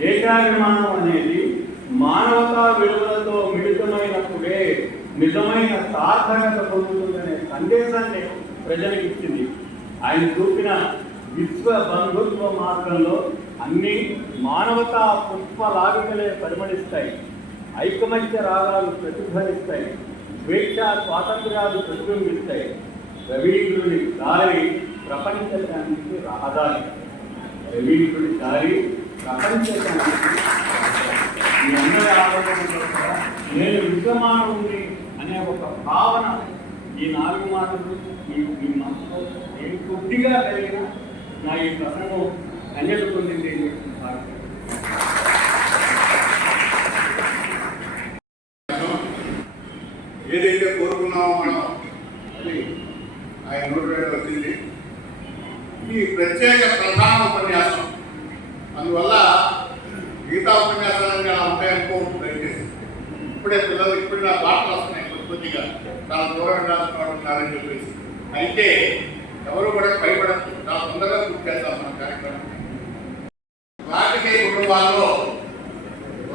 దేశాభిమానం అనేది మానవతా విలువలతో మిళితమైనప్పుడే నిజమైన సార్థకత పొందుతుందనే సందేశాన్ని ప్రజలకు ఇచ్చింది. ఆయన చూపిన విశ్వ బంధుత్వ మార్గంలో అన్ని మానవతా పుష్పలాగికలే పరిమళిస్తాయి, ఐకమత్య రాగాలు ప్రతిధ్వనిస్తాయి, స్వేచ్ఛ స్వాతంత్ర్యాలు ప్రతిబింబిస్తాయి. రవీంద్రుని దారి ప్రపంచ శాంతికి రహదారి. రవీంద్రుని దారి ప్రపంచ శాంతికి. మీ అందరి ఆలోచనలో నేను విశ్వమానవుని అనే ఒక భావన ఈ 4 మాటలు మీ మనసులో నేను కొద్దిగా కలిగిన నా ఈ ప్రసంగం కన్యత పొందింది. ఏదైతే కోరుకున్నామో మనం అది ఆయన నోటి వచ్చింది. ఈ ప్రత్యేక ప్రధాన ఉపన్యాసం, అందువల్ల మిగతా ఉపన్యాసాలన్నీ అలా ఉంటాయనుకోవడం దయచేసి. ఇప్పుడే పిల్లలు ఇప్పుడు నా పాటలు వస్తున్నాయి కొద్దిగా చాలా దూరం వెళ్ళాల్సిన వాడు ఉన్నారని చెప్పేసి. అయితే ఎవరు కూడా భయపడదు, చాలా తొందరగా పూర్తి చేస్తాం మన కార్యక్రమం. రాజకీయ కుటుంబాల్లో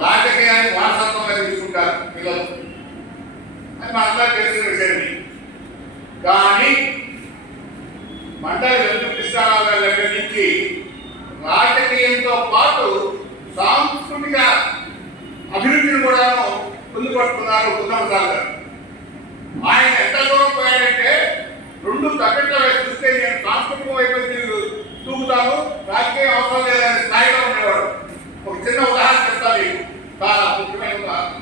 రాజకీయాన్ని వారసత్వంగా తీసుకుంటారు పిల్లలు, అది మనందరూ తెలిసిన విషయమే. కానీ మండలి వెంకటకృష్ణారావు గారి దగ్గర నుంచి రాజకీయంతో పాటు సాంస్కృతిక అభివృద్ధిని కూడా పొందుపడుతున్నారు ఉత్తమసారి గారు. ఆయన ఎంత దూరం పోయాడంటే 2 తగ్గట్ల వేసి చూస్తే నేను సాంస్కృతిక వైపు తూగుతాను, రాజకీయ అవసరం లేదనే స్థాయిలో ఉండేవాడు. ఒక చిన్న ఉదాహరణ చెప్తాను, చాలా ముఖ్యమైన ఉదాహరణ.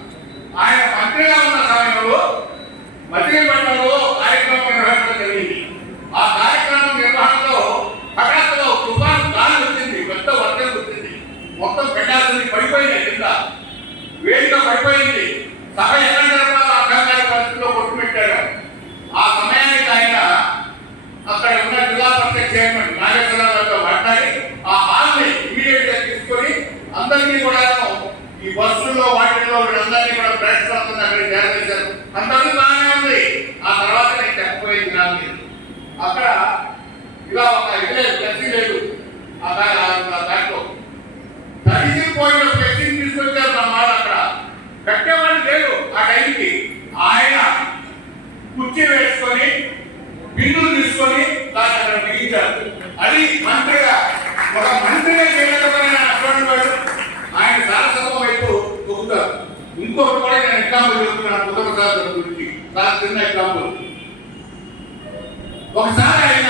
ఆయన మంత్రిగా ఉన్న సమయంలో మచిలీపట్నంలో కార్యక్రమం నిర్వహించడం జరిగింది. ఆ కార్యక్రమం నిర్వహణలో హఠాత్తుగా తుఫాను గాలి వచ్చింది, పెద్ద వర్షం వచ్చింది, మొత్తం పెట్టాల్సింది పడిపోయినాయి, కింద వేడిగా పడిపోయింది. సభ ఎక్కడ జరపాలో అర్థం కాని పరిస్థితిలో కొట్టుపెట్టాడు. ఆ సమయానికి ఆయన అక్కడ ఉన్న జిల్లా పరిషత్ చైర్మన్ నాగేశ్వరరావుతో మాట్లాడి ఆ హాల్ని ఇమీడియట్ గా తీసుకొని అందరినీ కూడా ఈ బస్సుల్లో వాటిల్లో వీళ్ళందరినీ కూడా ప్రయత్నం అక్కడ చేరవేశారు. అందరూ బాగానే ఉంది. ఆ తర్వాత నేను చెప్పబోయేది నాకు అక్కడ ఇలా ఒక ఇదే ఫ్లెక్సీ లేదు, దాంట్లో తడిసిపోయిన ఫ్లెక్సీని తీసుకొచ్చారు అన్నమాట. అక్కడ కట్టేవాళ్ళు లేరు ఆ టైంకి. ఆయన కుర్చీ వేసుకొని బిందులు తీసుకొని దాన్ని అక్కడ బిగించారు. అది మంత్రిగా, ఒక మంత్రిగా చేయలేకపోయిన అటువంటి వాడు ఆయన శాసనసభ వైపు తొక్కుతారు. ఇంకొకటి కూడా నేను ఎగ్జాంపుల్ చెప్తున్నాను ఉత్తమసారి గురించి, చాలా చిన్న ఎగ్జాంపుల్. ఒకసారి ఆయన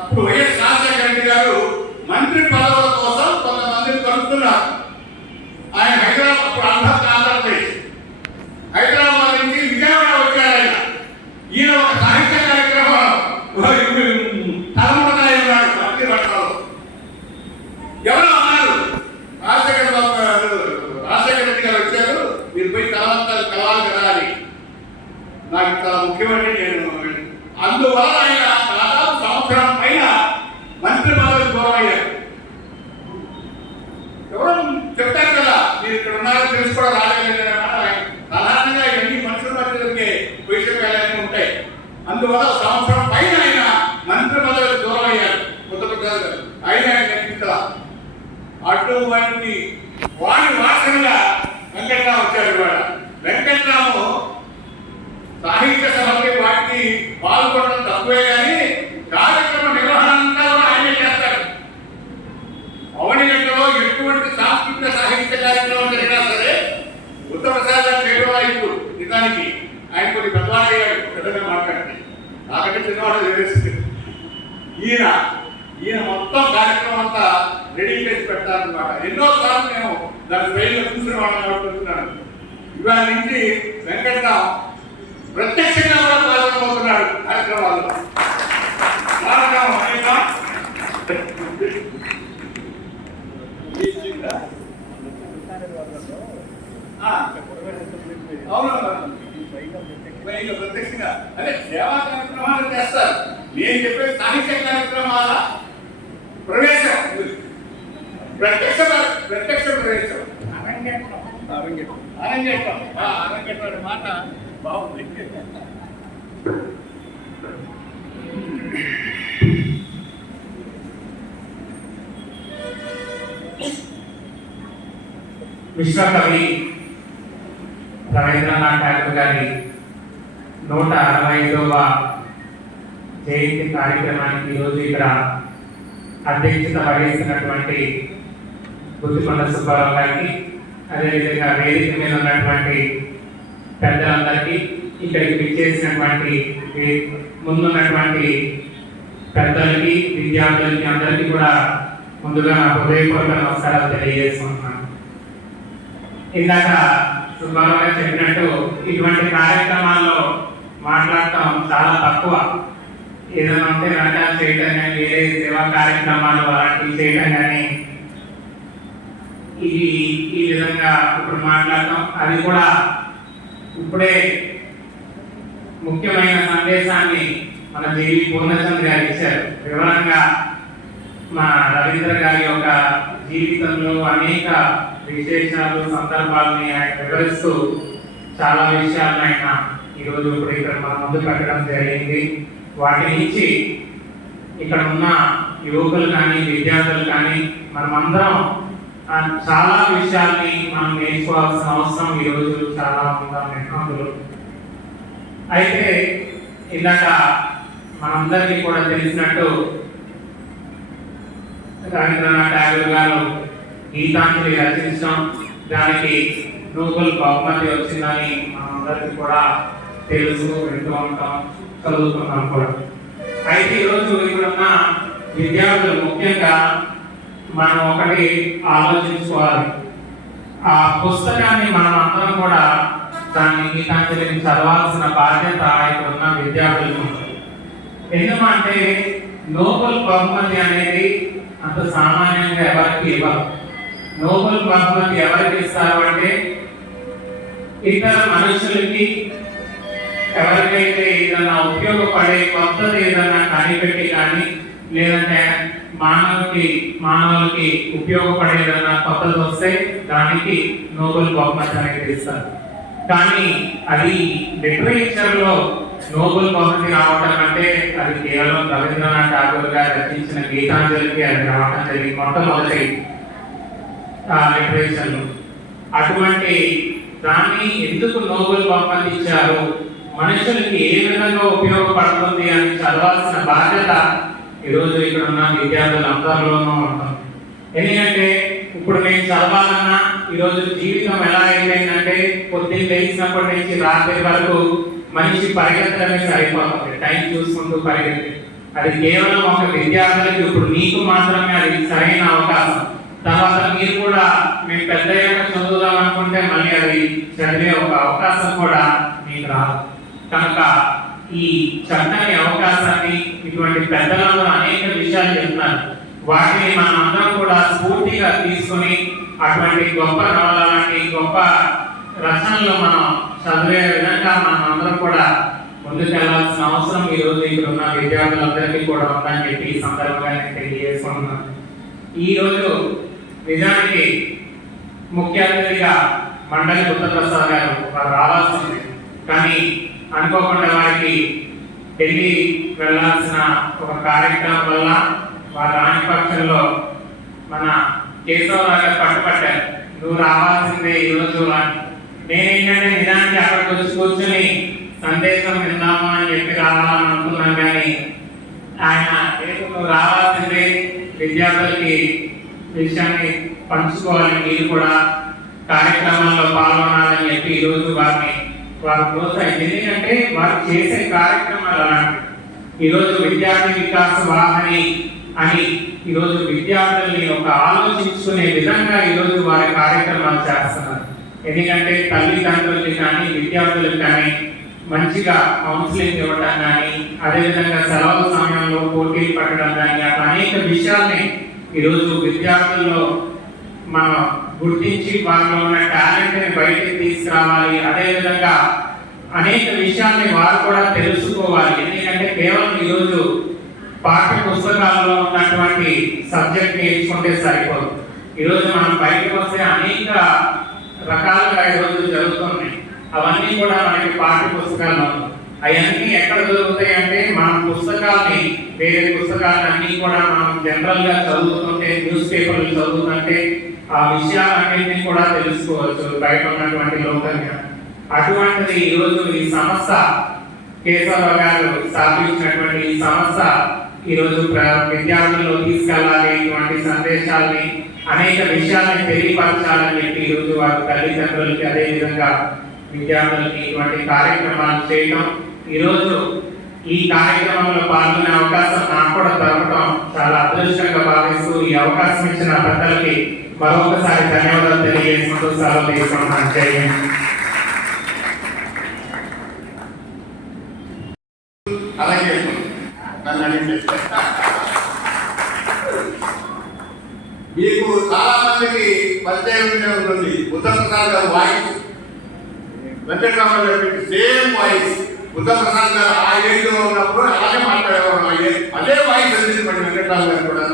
అప్పుడు వైఎస్ రాజశేఖర రెడ్డి గారు మంత్రి పదవుల కోసం కొంతమందిని కలుపుతున్నారు. ఆయన హైదరాబాద్, అప్పుడు ఆంధ్రప్రదేశ్, హైదరాబాద్ నుంచి విజయవాడ వచ్చారు. ఆయన ఈయన ఒక సాహిత్య కార్యక్రమం తలముడకాయ ఉన్నాడు మంత్రి పట్టాలో. ఎవరో అన్నారు రాజశేఖర రెడ్డి గారు వచ్చారు, మీరు పోయి కలవాలి కదా అని. నాకు చాలా ముఖ్యమండి, నేను అందువల్ల ఆయన దాదాపు సంవత్సరం పైన మంత్రి పదవి దూరం అయ్యారు. ఎవరో చెప్తారు కదా, మీరు ఇక్కడ ఉన్నారని తెలిసి కూడా రాలేదు. సాధారణంగా ఇవన్నీ మనుషుల మధ్య జరిగే విషయాలన్నీ ఉంటాయి. అందువల్ల సంవత్సరం పైన ఆయన మంత్రి పదవి దూరం అయ్యారు. ఆయన కనిపించదా. అటువంటి వాడి వాసనగా వెంకట్రావు వచ్చారు. ఇవాళ వెంకట్రావు సాహిత్య సభకి వాటికి పాల్గొనడం తక్కువే కానీ కార్యక్రమ నిర్వహణ అంతా కూడా ఆయనే చేస్తారు. అవనిగంటలో ఎటువంటి సాంస్కృతిక సాహిత్య కార్యక్రమం జరిగినా సరే ఉత్తమసారి చేయడం ఇప్పుడు నిజానికి ఆయన కొన్ని పెద్దవాడయ్యాడు, పెద్దగా మాట్లాడితే నాకంటే చిన్నవాడు తెలిసింది. ఈయన మొత్తం కార్యక్రమం అంతా రెడీ చేసి పెడతారనమాట. ఎన్నోసార్లు నేను దాని స్వయంగా చూసిన వాళ్ళని అనుకుంటున్నాను. ఇవాళ నుంచి వెంకట్రావు ప్రత్యక్షంగా కూడా పాల్గొనబోతున్నాడు కార్యక్రమాల్లో. ప్రత్యక్షంగా అదే సేవా కార్యక్రమాలు చేస్తారు. నేను చెప్పే సాహిత్య కార్యక్రమాల ప్రవేశం, ప్రత్యక్ష ప్రవేశం, అరంగేట్రం మాట బాగుంది. విశ్వకవి రవీంద్రనాథ్ ఠాగూర్ గారి 165వ జయంతి కార్యక్రమానికి ఈరోజు ఇక్కడ అధ్యక్షత వహిస్తున్నటువంటి బుద్దికొండ సుబ్బారావు గారికి, అదేవిధంగా వేదిక మీద ఉన్నటువంటి పెద్దలందరికీ, ఇక్కడికి విచ్చేసినటువంటి ముందున్నటువంటి పెద్దలకి, విద్యార్థులకి అందరికీ కూడా ముందుగా నా హృదయపూర్వక నమస్కారాలు తెలియజేసుకుంటున్నాను. ఇందాక సుబ్బారావు గారు చెప్పినట్టు ఇటువంటి కార్యక్రమాల్లో మాట్లాడటం చాలా తక్కువ. ఏదైనా ఉంటే రకాలు చేయటం కానీ, వేరే సేవా కార్యక్రమాలు అలాంటివి చేయటం కానీ, ఇది ఈ విధంగా ఇప్పుడు మాట్లాడటం, అది కూడా ఇప్పుడే ముఖ్యమైన సందేశాన్ని మన జేవి పూర్ణచంద్ర గారు ఇచ్చారు. వివరంగా మా రవీంద్ర గారి యొక్క జీవితంలో అనేక విశేషాలు, సందర్భాలని ఆయన వివరిస్తూ చాలా విషయాలను ఆయన ఈరోజు ఇప్పుడు ఇక్కడ మన ముందు పెట్టడం జరిగింది. వాటి నుంచి ఇక్కడ ఉన్న యువకులు కానీ, విద్యార్థులు కానీ, మనమందరం చాలా విషయాల్ని మనం నేర్చుకోవాల్సిన అవసరం ఈరోజు చాలా ఉందా. అయితే ఇందాక మనందరికీ కూడా తెలిసినట్టు రవీంద్రనాథ్ ఠాగూర్ గారు గీతాంజలి రచించడం, దానికి నోబెల్ బహుమతి వచ్చిందని మనందరికీ కూడా తెలుసు, వింటూ ఉంటాం, చదువుతున్నాం కూడా. అయితే ఈరోజు ఇక్కడున్న విద్యార్థులు ముఖ్యంగా మనం ఒకటి ఆలోచించుకోవాలి. ఆ పుస్తకాన్ని మనం అందరం కూడా దాన్ని గీతాంజలిని చదవాల్సిన బాధ్యత ఇక్కడున్న విద్యార్థులకు. ఎందుకంటే నోబెల్ బహుమతి అనేది అంత సామాన్యంగా ఎవరికి ఇవ్వరు. నోబెల్ బహుమతి ఎవరికి ఇస్తారు అంటే ఇతర మనుషులకి, ఎవరికైతే ఏదైనా ఉపయోగపడే కొత్తది ఏదైనా కనిపెట్టి కానీ, లేదంటే మానవులకి ఉపయోగపడే ఏదైనా కొత్తది వస్తే దానికి నోబెల్ బహుమతి అనేది ఇస్తారు. కానీ అది లిటరేచర్ లో నోబెల్ బహుమతి రావడం అంటే అది కేవలం రవీంద్రనాథ్ ఠాగూర్ గారు రచించిన గీతాంజలికి అది రావడం జరిగింది, మొట్టమొదటి లిటరేచర్ లో. అటువంటి దాన్ని ఎందుకు నోబెల్ బహుమతి ఇచ్చారు, మనుషులకి ఏ విధంగా ఉపయోగపడుతుంది అని చదవాల్సిన బాధ్యత ఈరోజు ఇక్కడ ఉన్న విద్యార్థులందరిలోనూ ఉంటుంది. ఎందుకంటే ఇప్పుడు నేను చదవాలన్నా ఈరోజు జీవితం ఎలా అయిపోయిందంటే పొద్దున్న లేచినప్పటి నుంచి రాత్రి వరకు మనిషి పరిగెత్తడమే సరిపోతుంది, టైం చూసుకుంటూ పరిగెత్తి. అది కేవలం ఒక విద్యార్థులకి ఇప్పుడు మీకు మాత్రమే అది సరైన అవకాశం. తర్వాత మీరు కూడా మేము పెద్దయ్యాక చదువుదాం అనుకుంటే మళ్ళీ అది చదివే ఒక అవకాశం కూడా మీకు రాదు. కనుక ఈ చక్కని అవకాశాన్ని ఇటువంటి పెద్దలందరూ అనేక విషయాలు చెప్తున్నారు. వాటిని మనం అందరం కూడా స్ఫూర్తిగా తీసుకొని అటువంటి గొప్ప నవల లాంటి గొప్ప రచనలు మనం చదివే విధంగా మనం అందరం కూడా ముందుకెళ్లాల్సిన అవసరం ఈ రోజు ఇక్కడ ఉన్న విద్యార్థులందరికీ కూడా ఉందని చెప్పి ఈ సందర్భంగా నేను తెలియజేసుకుంటున్నాను. ఈ రోజు నిజానికి ముఖ్య అతిథిగా మండలి బుద్ధప్రసాద్ గారు వారు రావాల్సింది, కానీ అనుకోకుండా వారికి ఢిల్లీ వెళ్ళాల్సిన ఒక కార్యక్రమం వల్ల వారి రాని పక్షంలో మన కేశవరావు గారు పట్టుపట్టారు, నువ్వు రావాల్సిందే ఈరోజు. నేనేంటంటే నిజానికి అక్కడికి వచ్చి కూర్చొని సందేశం విందామా అని చెప్పి రావాలని అనుకున్నాను, కానీ ఆయన రేపు నువ్వు రావాల్సిందే, విద్యార్థులకి విషయాన్ని పంచుకోవాలి, మీరు కూడా కార్యక్రమాల్లో పాల్గొనాలని చెప్పి ఈరోజు వారు ప్రోత్సహించి. ఎందుకంటే వారు చేసే కార్యక్రమాలు అలాంటి. ఈరోజు విద్యార్థి వికాస వాహిని అని ఈరోజు విద్యార్థుల్ని ఒక ఆలోచించుకునే విధంగా ఈరోజు వారి కార్యక్రమాలు చేస్తున్నారు. ఎందుకంటే తల్లిదండ్రులకి కానీ, విద్యార్థులకు కానీ మంచిగా కౌన్సిలింగ్ ఇవ్వడం కానీ, అదేవిధంగా సెలవుల సమయంలో పోటీలు పట్టడం కానీ, అట్లా అనేక విషయాల్ని ఈరోజు విద్యార్థుల్లో మనం గుర్తించి వారిలో ఉన్న టాలెంట్ని బయటకు తీసుకురావాలి. అదేవిధంగా అనేక విషయాల్ని వారు కూడా తెలుసుకోవాలి. ఎందుకంటే కేవలం ఈరోజు పాఠ్య పుస్తకాలలో ఉన్నటువంటి సబ్జెక్ట్ నేర్చుకుంటే సరిపోదు. ఈరోజు మనం బయటకు వస్తే అనేక రకాలుగా ఈరోజు జరుగుతున్నాయి, అవన్నీ కూడా మనకి పాఠ్య పుస్తకాల్లో. అవన్నీ ఎక్కడ దొరుకుతాయి అంటే మనం పుస్తకాలని, వేరే పుస్తకాలని అన్ని కూడా మనం జనరల్ గా చదువుతుంటే, న్యూస్ పేపర్లు చదువుతుంటే ఆ విషయాలన్నింటినీ కూడా తెలుసుకోవచ్చు బయట ఉన్నటువంటి లోకంగా. అటువంటిది ఈరోజు ఈ సంస్థ కేశవరావు గారు స్థాపించినటువంటి ఈ సంస్థ ఈరోజు విద్యార్థుల్లో తీసుకెళ్లాలి, ఇటువంటి సందేశాలని, అనేక విషయాలను తెలియపరచాలని చెప్పి ఈరోజు వారి తల్లిదండ్రులకి, అదే విధంగా విద్యార్థులకి ఇటువంటి కార్యక్రమాలు చేయడం, ఈరోజు ఈ కార్యక్రమంలో పాల్గొనే అవకాశం నాకు కూడా దొరకడం చాలా అదృష్టంగా భావిస్తూ ఈ అవకాశం ఇచ్చిన పెద్దలకి మరొకసారి ధన్యవాదాలు తెలియజేసుకుంటూ సెలవు తీసుకుంటున్నాను. అలాగే నన్ను అడిగింది. మీకు చాలా మందికి పరిచయం ఉంటుంది బుద్ధప్రసాద్ గారు వాయిస్, వెంకటరామరావు గారి సేమ్ వాయిస్. బుద్ధప్రసాద్ గారు ఆ ఏజ్లో ఉన్నప్పుడు అలాగే మాట్లాడేవారు. అదే వాయిస్ అందించండి వెంకటరావు గారు కూడా.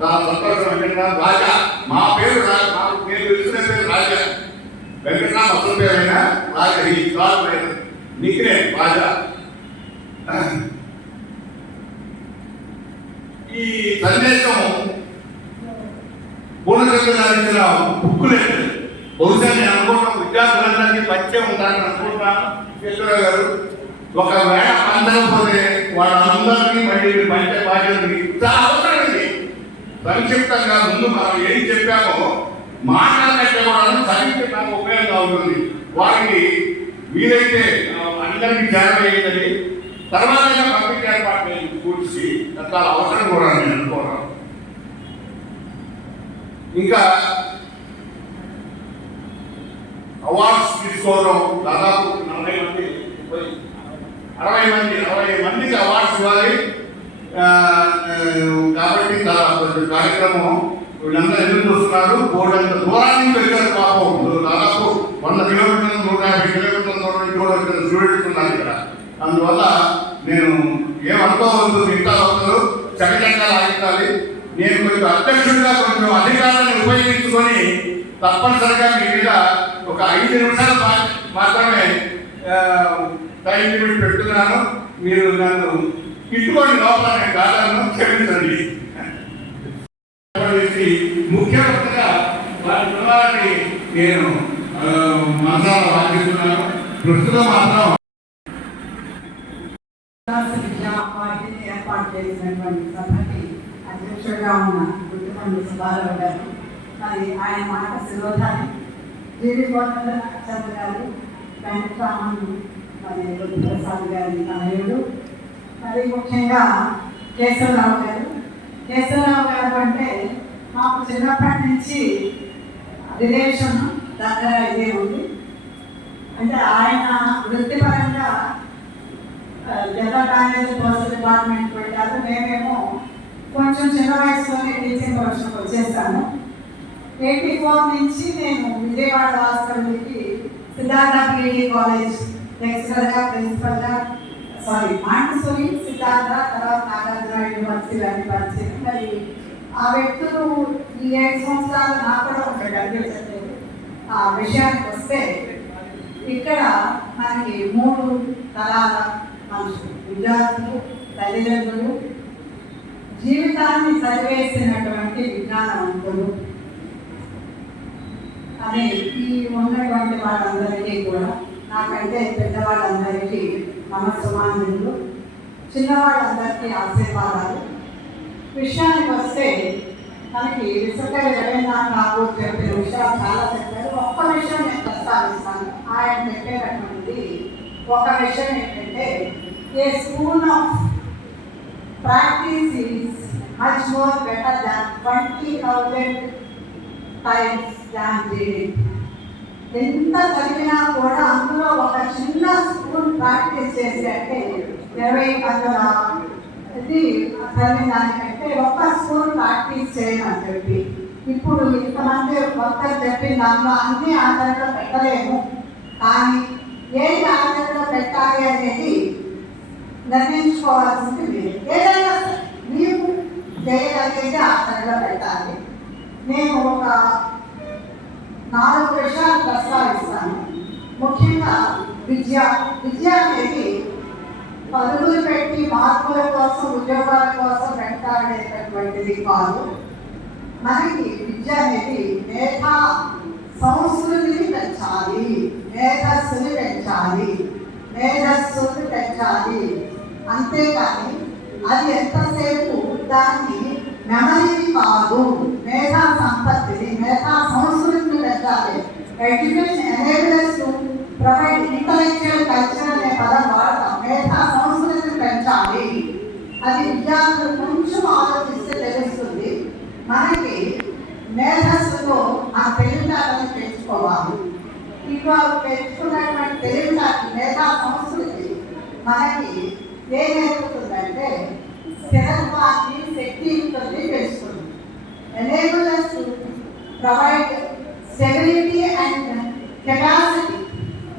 చాలా సంతోషం. వెంకటరామ్ రాజా, మా పేరు నేను తెలుసుకునే పేరు రాజా. వెంకటరామ్ అసలు పేరైనా రాజా, ఈ కాల్ నిక్నే రాజా. ఈ సందేశం పూర్ణచంద్ర గారు ఇచ్చిన బుక్కులు బహుశా నేను అనుకుంటున్నాను విద్యార్థులందరికీ పరిచయం ఉండాలని అనుకుంటున్నాను. కేశవరావు గారు ఒకవేళ అందరం పోతే వాళ్ళందరినీ మళ్ళీ పంచే బాధ్యత చాలా అవసరమైంది. సంక్షిప్తంగా ముందు మనం ఏం చెప్పామో మాట్లాడినట్టు కూడా సంక్షిప్తంగా ఉపయోగంగా ఉంటుంది. వారికి వీలైతే అందరికీ చేరవేయాలని, తర్వాత పబ్లిక్ ఏర్పాటు కూర్చి చాలా అవసరం కూడా నేను అనుకోవడం. ఇంకా అవార్డ్స్ తీసుకోవడం దాదాపు 40 మంది 60 మందికి అవార్డ్స్ ఇవ్వాలి కాబట్టి చాలా కార్యక్రమం వీళ్ళందరూ ఎదురు చూస్తున్నారు. బోర్డు అంత దూరం నుంచి వచ్చారు పాపం. దాదాపు 100 కిలోమీటర్లు 150 కిలోమీటర్ల దూరం నుంచి కూడా వచ్చిన స్టూడెంట్స్ ఉన్నారు ఇక్కడ. అందువల్ల నేను ఏమనుకోవద్దు, మిగతా వస్తారు చక్కచక్కగా లాగించాలి. నేను కొంచెం అధ్యక్షుడిగా కొంచెం అధికారాన్ని ఉపయోగించుకొని తప్పనిసరిగా మీ మీద ఒక 5 నిమిషాలు మాత్రమే టైం లిమిట్ పెడుతున్నాను. మీరు నన్ను ఇటువంటి లోపల నేను కాదాలను క్షమించండి. ముఖ్యమంత్రిగా వారి కుటుంబాన్ని నేను మనసారా వాదిస్తున్నాను. ప్రస్తుతం మాత్రం ఏర్పాటు చేసినటువంటి సభకి అధ్యక్షుడిగా ఉన్న గుర్తుపల్లి సుబ్బారావు గారు, మరి ఆయన మాట శిరోధారి చంద్ర గారు, వెంకటరామన్, మరి బుద్ధప్రసాద్ గారి తనయుడు, మరి ముఖ్యంగా కేశవరావు గారు. కేశవరావు గారు అంటే మాకు చిన్నప్పటి నుంచి రిలేషన్ దగ్గర ఇదే ఉంది. అంటే ఆయన వృత్తిపరంగా జనరల్ మేనేజర్ పోస్ట్ డిపార్ట్మెంట్ పెట్టారు. మేమేమో కొంచెం చిన్న వయసులోనే టీచింగ్ ప్రొఫెషన్కి వచ్చేసాను. 84 నుంచి నేను విజయవాడ హాస్పిటల్కి సిద్ధార్థ పీఈడి కాలేజ్ లెక్చరర్గా, ప్రిన్సిపల్గా, మాంటెసోరీ సిద్ధార్థ, తర్వాత నాగార్జున యూనివర్సిటీ అన్ని పరిచయం. మరి ఆ వ్యక్తులు ఈ 7 సంవత్సరాలు నాకు కూడా ఒక కనిపించట్లేదు. ఆ విషయానికి వస్తే ఇక్కడ మనకి 3 తరాల మనుషులు, విద్యార్థులు, తల్లిదండ్రులు, జీవితాన్ని చదివేసినటువంటి విజ్ఞానవంతులు అనే ఈ ఉన్నటువంటి వాళ్ళందరికీ కూడా, నాకంటే పెద్దవాళ్ళందరికీ నమస్సుమాంజులు, చిన్నవాళ్ళందరికీ ఆశీర్వాదాలు. విషయానికి వస్తే మనకి విశ్వకవి రవీంద్రనాథ్ ఠాగూర్ చెప్పిన విషయాలు చాలా చెప్పారు. ఒక్క విషయం నేను ప్రస్తావిస్తాను. ఆయన చెప్పేటటువంటిది ఒక విషయం ఏంటంటే, a school of practice is much more better than 20,000 times than reading. ఎంత చదివినా కూడా అందులో ఒక చిన్న స్కూల్ ప్రాక్టీస్ చేసి అంటే 20 గంటల ఇది చదివిన దానికంటే ఒక్క స్కూల్ ప్రాక్టీస్ చేయమని చెప్పి, ఇప్పుడు ఇంతమంది భక్తులు చెప్పిన దాంట్లో అన్ని ఆచరణలో పెట్టలేము, కానీ ఏది ఆచరణలో పెట్టాలి అనేది నిర్ణయించుకోవాల్సింది మీరు. ఏదైనా ನೀವು చేయగలిగితే ఆచరణలో పెట్టాలి. నేను ఒక 4 విషయాలు ప్రస్తావిస్తాను. ముఖ్యంగా విద్య అనేది పరుగులు పెట్టి మార్పుల కోసం ఉద్యోగాల కోసం వెంటాడేటటువంటిది కాదు. మనకి విద్య అనేది మేధా సంస్కృతిని పెంచాలి, మేధస్సుని పెంచాలి, మేధస్సుని పెంచాలి. అంతేకాని అది ఎంతసేపు దాన్ని మెమరీని కాదు, మేధా సంపత్తిని, మేధా సంస్కృతిని పెంచాలి. Education enables to provide intellectual culture అనే పదం వాడతాం. మేధా సంస్కృతిని పెంచాలి. అది విద్యార్థులు కొంచెం ఆలోచిస్తే తెలుస్తుంది. మనకి మేధస్సులో ఆ తెలివితేటలను పెంచుకోవాలి. ఇవాళ పెంచుకున్నటువంటి తెలివితేటలు మేధా సంస్కృతి మనకి ఏం నేర్పుతుందంటే స్థిరత్వాన్ని, శక్తియుక్తుల్ని పెంచుతుంది. Enables to provide stability and capacity.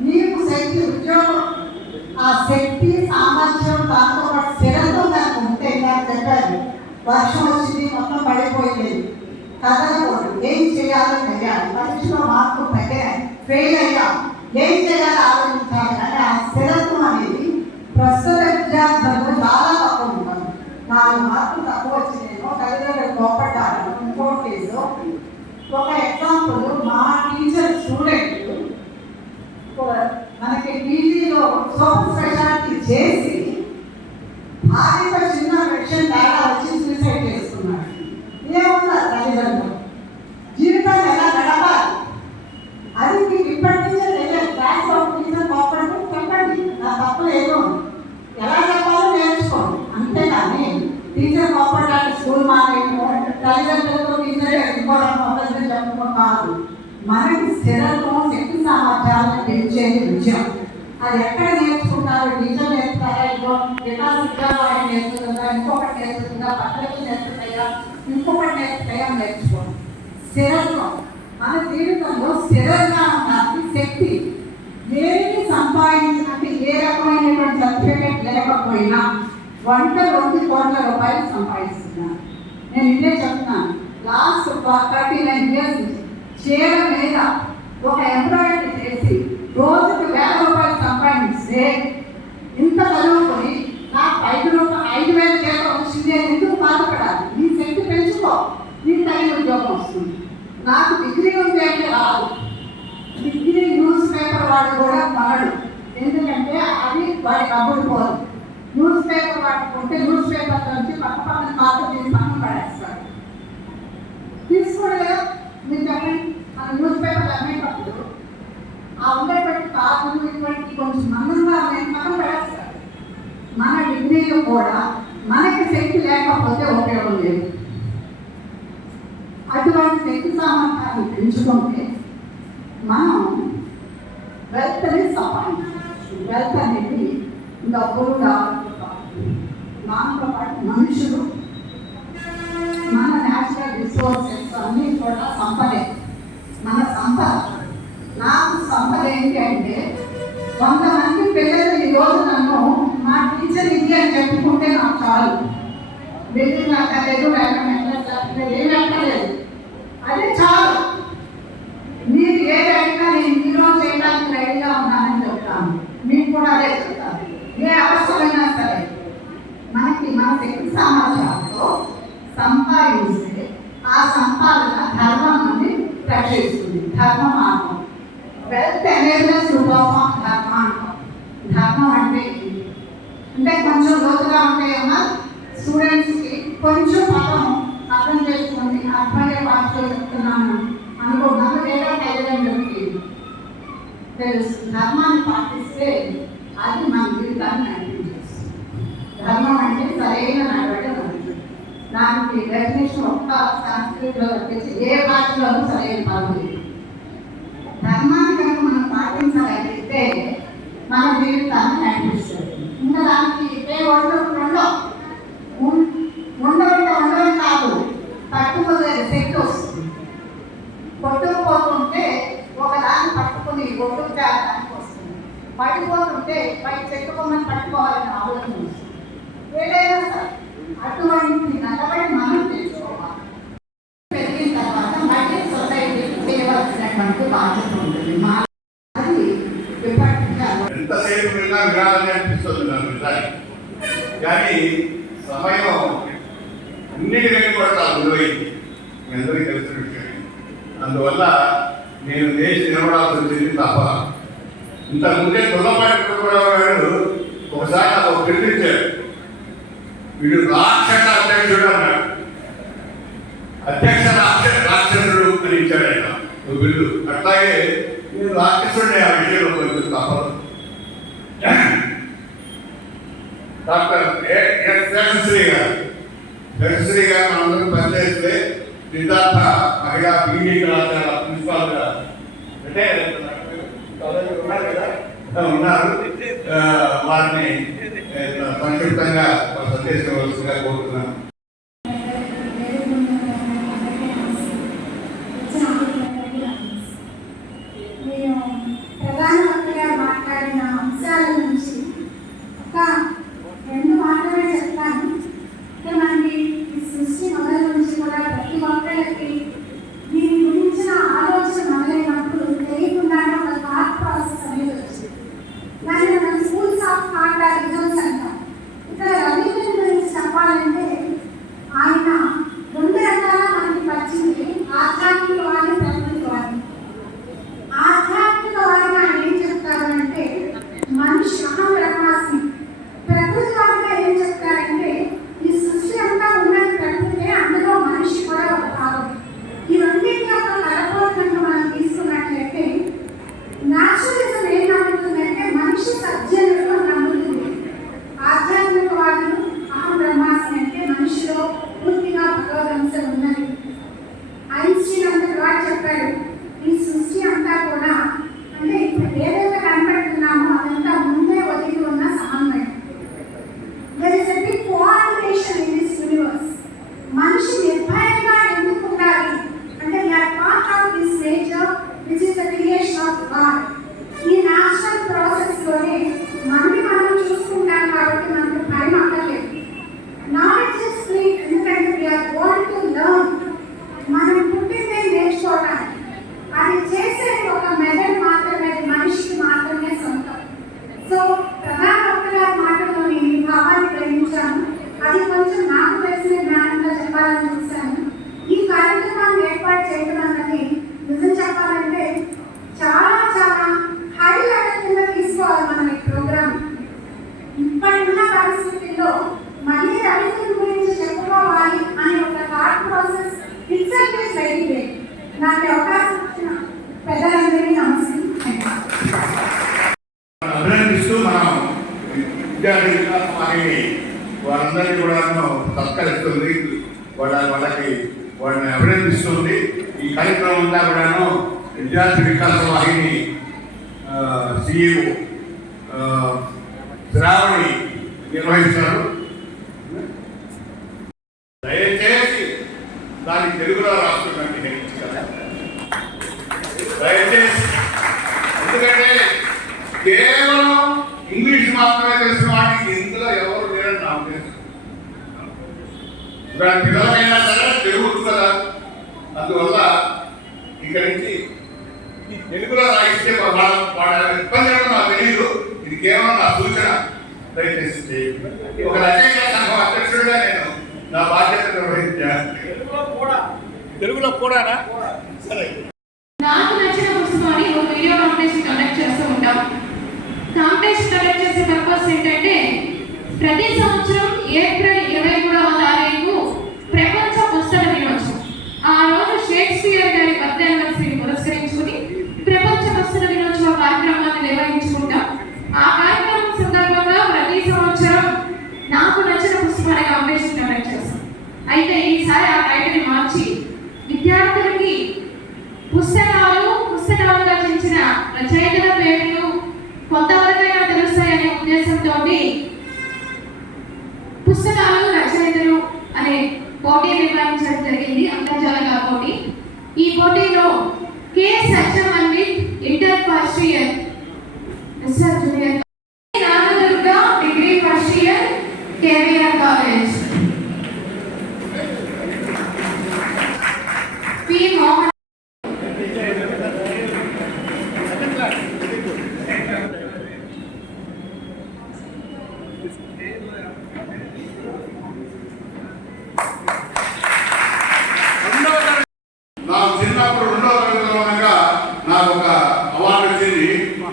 నీకు శక్తి, ఉద్యోగం, ఆ శక్తి, సామర్థ్యం, దాంతో పాటు స్థిరత్వం నాకు ఉంటే నాకు చెప్పారు. వర్షం వచ్చింది, మొత్తం పడిపోయింది, కదలకూడదు, ఏం చేయాలో తెలియాలి. పరీక్షలో మార్కులు తగ్గాయి, ఫెయిల్ అయ్యాం, ఏం చేయాలో ఆలోచించాలి. అంటే ఆ స్థిరత్వం అనేది ప్రస్తుత విద్యార్థులకు చాలా తక్కువ ఉంటుంది. 4 మార్కులు తక్కువ వచ్చినాయో తల్లిదండ్రులు కోపడ్డారు. ఇంకో కేసు, ఒక ఎగ్జాంపుల్, మా టీచర్ స్టూడెంట్ మనకి పీజీలో సూపర్ స్పెషాలిటీ చేసి ఆదిప చిన్న విషయం తేడా వచ్చి సూసైడ్ చేసుకున్నాడు. ఏమున్నారు తల్లిదండ్రులు, జీవితాన్ని ఎలా గడపాలి అది మీకు ఇప్పటి నుంచే తెలియదు. క్లాస్ లో టీచర్ కోపడితే చెప్పండి, నా తప్పులు ఏదో ఎలా చెప్పాలో నేర్చుకోండి. అంతేగాని టీచర్ కోపడాలి, స్కూల్ మానేయడం, తల్లిదండ్రులతో టీచర్ ఎదుర్కోవడం చెప్పడం కాదు. మనకి స్థిరత్వం, శక్తి సామర్థ్యాలను పెంచేది విషయం. అది ఎక్కడ నేర్చుకుంటారు? టీచర్ నేర్పుతారా, వికాసంగా వాడిని నేర్పుతుందా, ఇంకొకటి నేర్పుతుందా, పద్ధతులు నేర్పుతాయా, ఇంకొకటి నేర్పుతాయా నేర్చుకోండి. స్థిరత్వం మన జీవితంలో స్థిరంగా ఉండాలి. శక్తి ఏమి సంపాదించినట్టు ఏ రకమైనటువంటి సర్టిఫికేట్ లేకపోయినా వంటలు 1 కోట్ల రూపాయలు సంపాదిస్తున్నారు. నేను ఇదే చెప్తున్నాను. లాస్ట్ 39 years చీర మీద ఒక ఎంబ్రాయిడరీ చేసి రోజుకు 1000 రూపాయలు సంపాదిస్తే ఇంత చదువుకొని నాకు 5,000 చీర వచ్చింది అని ఎందుకు బాధపడాలి? నీ శక్తి పెంచుకో, నీకు తగిన ఉద్యోగం వస్తుంది. నాకు డిగ్రీ ఉంది అంటే రాదు. డిగ్రీ న్యూస్ పేపర్ వాడు కూడా మనడు, ఎందుకంటే అది వాడికి అమ్ముడు పోదు. న్యూస్ పేపర్ వాడుకుంటే న్యూస్ పేపర్ నుంచి పక్కన కాదు తీసి పక్కన పడేస్తాడు. తీసుకోలేదు మీరు చెప్పండి. మన న్యూస్ పేపర్ అమ్మేటప్పుడు ఆ ఉండేటువంటి కాదు ఇటువంటి కొంచెం మందంగా పక్కన పడేస్తాడు. మన డిగ్రీలో కూడా మనకి శక్తి లేకపోతే ఉపయోగం లేదు. అటువంటి శక్తి సామర్థ్యాన్ని పెంచుకుంటే మనం వెల్త్ని సంపాదించవచ్చు. వెల్త్ అనేది డబ్బులు రావడం కాదు, దాంతో పాటు మనుషులు, మన న్యాచురల్ రిసోర్సెస్ అన్నీ కూడా సంపదే. మన సంపద, నాకు సంపద ఏంటి అంటే 100 మంది పిల్లలు ఈరోజు నన్ను మా టీచర్ ఇది అని చెప్పుకుంటే నాకు చాలు. బిల్డింగ్ అక్కర్లేదు, ఏమి అక్కర్లేదు, అదే చాలు. మీరు ఏది అడిగినా నేను ఈరోజు చేయడానికి రెడీగా ఉన్నానని చెప్తాను. మీకు కూడా అదే చెప్తాను. ఏ అవసరమైనా సరే మనకి మన శక్తి సామర్థ్యాలతో సంపాదిస్తే ఆ సంపాదన ధర్మాన్ని రక్షిస్తుంది. ధర్మ మార్గం, వెల్త్ ఎనేబుల్స్ టు పర్ఫార్మ్ ధర్మ అంటాం. ధర్మం అంటే కొంచెం లోతుగా ఉంటాయన్నా స్టూడెంట్స్కి కొంచెం పదం అర్థం చేసుకోండి, అర్థమయ్యే భాషలో చెప్తున్నాను అనుకుంటున్నాను. లేదా తల్లిదండ్రులకి తెలుసు. ధర్మాన్ని పాటిస్తే అది మన జీవితాన్ని నడిపించేస్తుంది. ధర్మం అంటే సరైన నడవడం. దానికి డెఫినేషన్ ఒక్క సంస్కృతిలో వచ్చేసి ఏ భాషలోనూ సరైన పదం లేదు. ధర్మాన్ని కనుక మనం పాటించగలిగితే మన జీవితాన్ని నడిపిస్తుంది. ఇంకా దానికి ఏ ఉండడం కాదు, పట్టుకునే శక్తి వస్తుంది. కొట్టుకుపోతుంటే ఒకదాన్ని పట్టుకుని కొట్టుకు చేయడానికి వస్తుంది. పడిపోతుంటే పై చెట్టుకోమని పట్టుకోవాలని ఆలోచన వస్తుంది. ఏదైనా సరే అటువంటి నడవడి మనం తెచ్చుకోవాలి. పెరిగిన తర్వాత మళ్ళీ సొసైటీకి చేయవలసినటువంటి బాధ్యత ఉంటుంది. అది విపరీతంగా ఎంతసేపు విన్నా వినాలని అనిపిస్తుంది నాకు. సమయం అన్నిటికంటే కూడా చాలా విలువైంది, మీ అందరికీ తెలిసిన విషయం. అందువల్ల నేను దేశ నిలబడాల్సి వచ్చింది తప్ప. ఇంతకుముందే తొల్లపాటి గారు ఒకసారి నాకు ఒక పిలిపించారు, వీడు రాక్షస అధ్యక్షుడు అన్నాడు. అధ్యక్ష రాక్షసుడు అని ఇచ్చాడు ఆయన ఒక బిల్లు. అట్లాగే నేను రాక్షసుడిని ఆ విషయంలో కొంచెం తప్పదు. డాక్టర్ శేషశ్రీ గారు మనందరం పనిచేస్తే సిద్ధార్థ మహిళా బీడీ కళాశాల ప్రిన్సిపాల్ గా అంటే ఉన్నారు. వారిని సంక్షిప్తంగా సందేశం ఇవ్వాల్సిందిగా కోరుతున్నాను. ప్రధానమంత్రిగా మాట్లాడిన అంశాల నుంచి ఒక 2 మాటలే చెప్తాను. మనకి ఈ సృష్టి మొదటి నుంచి కూడా ప్రతి ఒక్కరికి దీని గురించిన ఆలోచన మొదలైనప్పుడు తెలియకుండానే ఒక థాట్ ప్రాసెస్ అనేది వచ్చింది. దాన్ని మనం స్కూల్స్ ఆఫ్ థాట్ రిజల్ట్స్ అంటాం. ఇక్కడ రవీంద్రన్ గురించి చెప్పాలంటే ఆయన 2 రకాల మనకి వచ్చింది, ఆధ్యాత్మికవాది, ప్రకృతివాది. ఆధ్యాత్మికవాదిగా ఆయన ఏం చెప్తారంటే మనిషి అహం బ్రహ్మాస్మి. ప్రకృతివాదిగా ఏం చెప్తారంటే ఈ సృష్టి అంతా ఉన్నది ప్రకృతే, అందులో మనిషి కూడా ఒక భాగం. ఇవన్నింటి యొక్క కలపోతంగా మనం తీసుకున్నట్లయితే న్యాచురలిజం ఏం నమ్ముతుందంటే మనిషి సర్జనుడు అని నమ్ముతుంది. ఆధ్యాత్మికవాదులు అహం బ్రహ్మాస్మి అంటే మనిషిలో పూర్తిగా భగవద్గీత ఉన్నది. ఐన్స్టీన్ అంతటి వాడు చెప్పాడు, ఈ సృష్టి అంతా కూడా అంటే ఇప్పుడు ఏదైతే కనబడుతున్నామో అదంతా ముందే ఒదిగి ఉన్న సమన్వయం. There is a big coordination in this universe. మనిషి నిర్భయంగా ఎందుకు ఉండాలి అంటే we are part of this nature which is the creation of God. ఈ న్యాచురల్ ప్రాసెస్ లోనే మనం చూసుకుంటాం కాబట్టి మనకు భయం అక్కర్లేదు. నాలెడ్జ్ ఇస్ ఫ్రీ, ఎందుకంటే we are born to learn. మనం పుట్టిందే నేర్చుకోవడానికి. అది చేసే ఒక మెథడ్ మాత్రమే, మనిషికి మాత్రమే సొంతం. సో ప్రధానమంత్రి గారి మాటల్లో నేను ఈ భావాన్ని గ్రహించాను. అది కొంచెం నాకు తెలిసిన జ్ఞానంగా చెప్పాలని చూశాను. ఈ కార్యక్రమాన్ని ఏర్పాటు చేయడం అన్నది నిజం చెప్పాలంటే చాలా చాలా హై లెవెల్ కింద తీసుకోవాలి మనం ఈ ప్రోగ్రామ్. ఇప్పటిన్న పరిస్థితుల్లో మళ్ళీ రవీంద్రన్ గురించి చెప్పుకోవాలి అనే ఒక thought process itself is very great. నాకు అవకాశం ఇచ్చిన పెద్దలందరికీ నమస్కారం. అభినందిస్తూ మనం విద్యార్థి వికాస వాహిని వారందరినీ కూడా సత్కరిస్తుంది, వాళ్ళని అభినందిస్తుంది. ఈ కార్యక్రమం అంతా కూడాను విద్యార్థి వికాస వాహిని CEO శ్రావణి నిర్వహిస్తారు. దయచేసి దాన్ని తెలుగులో రాస్తుందండి, దయచేసి. ఎందుకంటే కేవలం ఇంగ్లీష్ మాత్రమే తెలిసిన వాటికి ఇందులో ఎవరు లేరని నా ఉద్దేశం. పిల్లలైనా సరే తెలుగు కదా, అందువల్ల ఇక్కడి నుంచి తెలుగులో రాయిస్తే ఇబ్బంది నాకు తెలియదు. ఇది కేవలం నా సూచన, దయచేసి. ఒక రచయిత సంఘం అధ్యక్షుడిగా నేను నా బాధ్యత నిర్వహించాను. తెలుగులో కూడానా? సరే. నాకు నచ్చిన పుస్తకాన్ని ఒక వీడియో కాంపిటీషన్ కండక్ట్ చేస్తూ ఉంటాం. కాంపిటీషన్ కండక్ట్ చేసే పర్పస్ ఏంటంటే ప్రతి సంవత్సరం ఏప్రిల్ 23వ తారీఖు ప్రపంచ పుస్తక దినోత్సవం. ఆ రోజు షేక్స్పియర్ గారి బర్త్డే యానివర్సరీని పురస్కరించుకుని ప్రపంచ పుస్తక దినోత్సవ కార్యక్రమాన్ని నిర్వహించుకుంటాం. ఆ కార్యక్రమం సందర్భంగా ప్రతి సంవత్సరం నాకు నచ్చిన పుస్తకాన్ని కాంపిటీషన్ కండక్ట్ చేస్తాం. అయితే ఈసారి ఆ టైటిల్ మార్చి విద్యార్థులకి పుస్తకాలుగా చెందిన రచయితల పేర్లు కొంతవరకైనా తెలుస్తాయనే ఉద్దేశంతో పుస్తకాలు రచయితలు అనే పోటీ నిర్వహించడం జరిగింది, అంతర్జాల పోటీ. ఈ పోటీలో K Satyamanvith inter first year, SR junior, Nagadurga degree first year, KVR college, P Mohan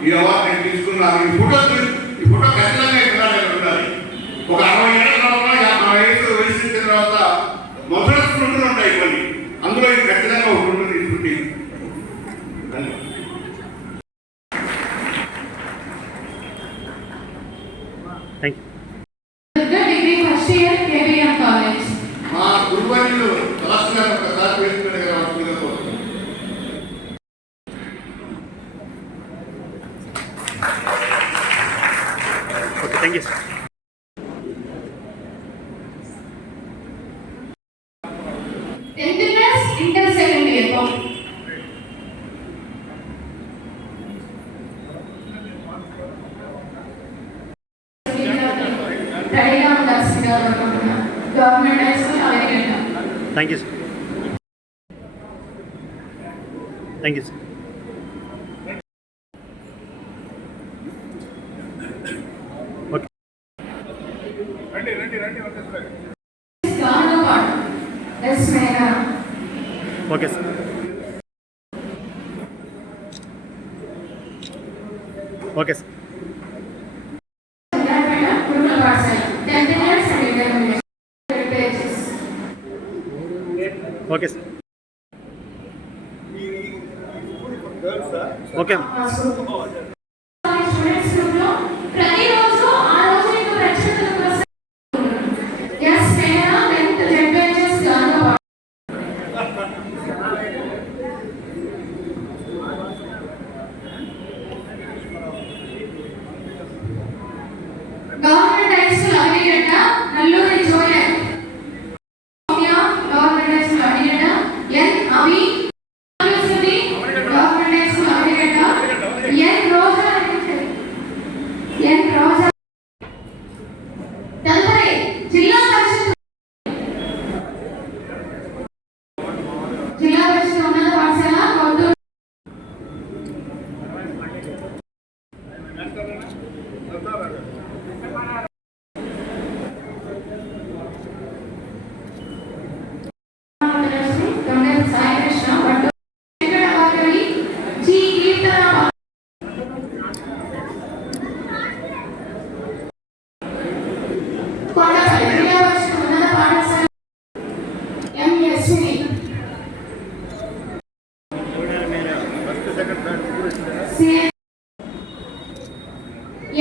ఈ అవార్డు నేను తీసుకున్నాను. ఈ ఫోటో ఖచ్చితంగా ఇక్కడ ఉండాలి. ఒక 60 ఏళ్ళ తర్వాత 50 వయసు తర్వాత మొదటి స్మృతులు ఉంటాయి కొన్ని, అందులో ఇది ఖచ్చితంగా ఒక ఫోటో తీసుకుంటే degree first year KBM college. మా గురువారిలో క్లాస్ గారు ఒకసారి వేసుకునే వస్తుందిగా పోతుంది. Okay, thank you sir. Tenth class inter second year రెడీగా ఉండాల్సిందిగా కోరుకుంటున్నాను. గవర్నమెంట్ హై స్కూల్ అవేగంట. Thank you sir. Thank you sir. Okay. Ganapadu S మేఘన. Okay sir. Okay sir. కుటుంబ పాఠశాల 10th class and intermediate pages. Okay sir. Okay. Students group లో ప్రతిరోజు ఆ రోజు యొక్క ప్రత్యేకత కోసం ఎస్ మేఘన 10th Z pages Ganapadu. Government high school Avanigadda Nalluri Joel. Government high school Avanigadda N Avi. Government high school Avanigadda N Roja. N Roja. తదుపరి జిల్లా పరిషత్ ఉన్నత పాఠశాల కొత్తూరు. సాయి కృష్ణ వడ్డు వెంకటవారి జి కీర్తన. కొండపల్లి జిల్లా పరిషత్ ఉన్నత పాఠశాల ఎం యశ్విని.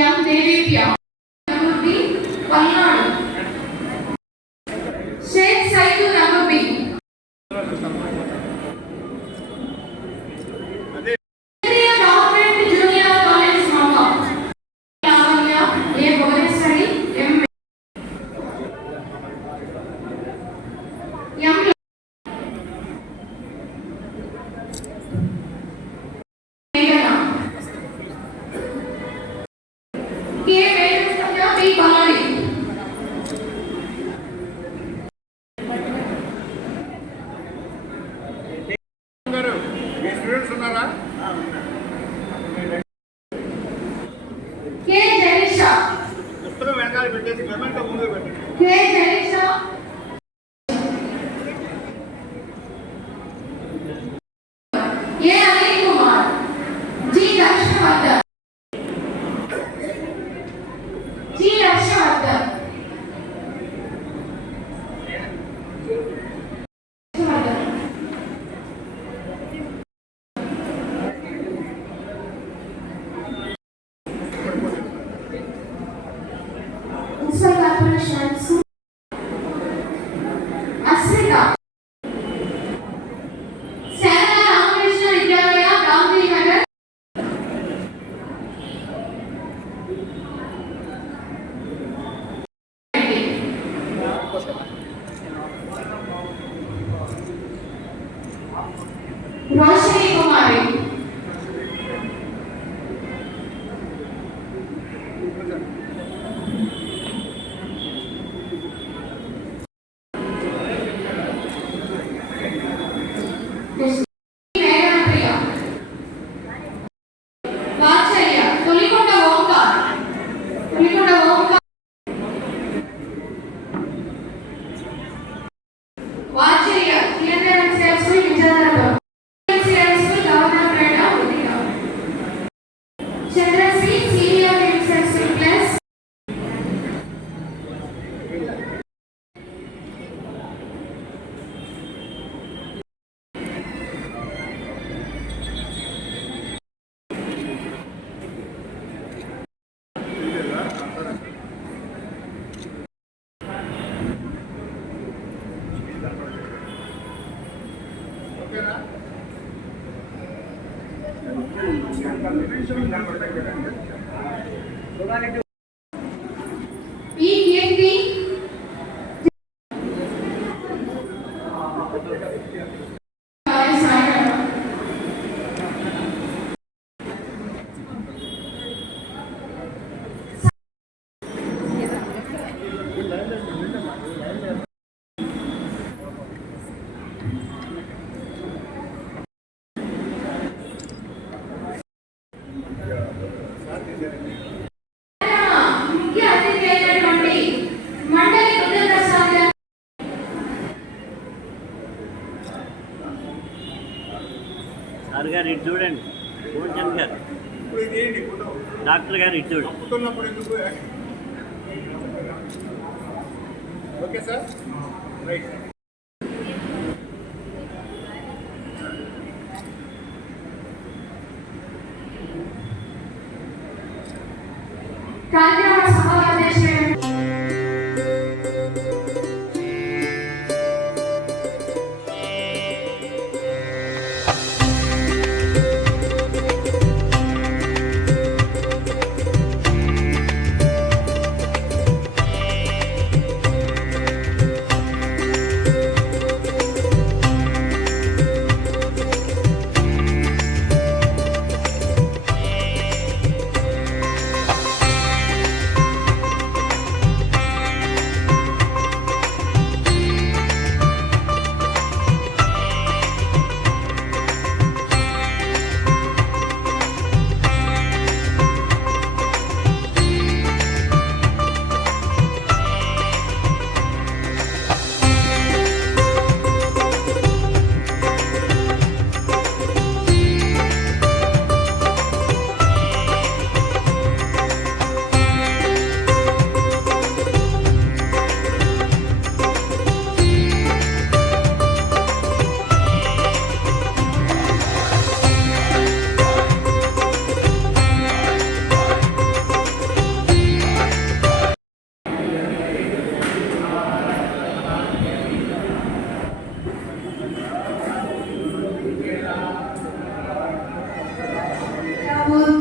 ఎం దేవిప్య. అభివృద్ధి పల్నాడు. షేక్ సైదు అభివృద్ధి. గవర్నమెంట్ జూనియర్ కాలేజ్ మామా. లావణ్య ఏ భువనేశ్వరి ఎం. ఎం మేఘన. కే వేణుగోపాల్ బి బాలడి. మీ స్టూడెంట్స్ ఉన్నారా? కే జరీషా. పుస్తకం వెనకాల పెట్టేసి గవర్నమెంట్ ముందు పెట్టండి. K Zarisha. A Anil Kumar. G Harshavardhan. G Harshavardhan. Municipal corporation E Keerthi ముఖ్య అతిథి అయినటువంటి మండలి రుద్రప్రసాద్ గారు సార్ గారు ఇటు చూడండి పూర్ణచంద్ గారు, ఇప్పుడు ఇది ఏంటి ఫోటో డాక్టర్ గారు ఇటు చూడండి. పుట్టున్నప్పుడు ఎందుకు ఓకే సార్ రైట్. కార్యక్రమ సభ అధ్యక్షుడు పూర్వ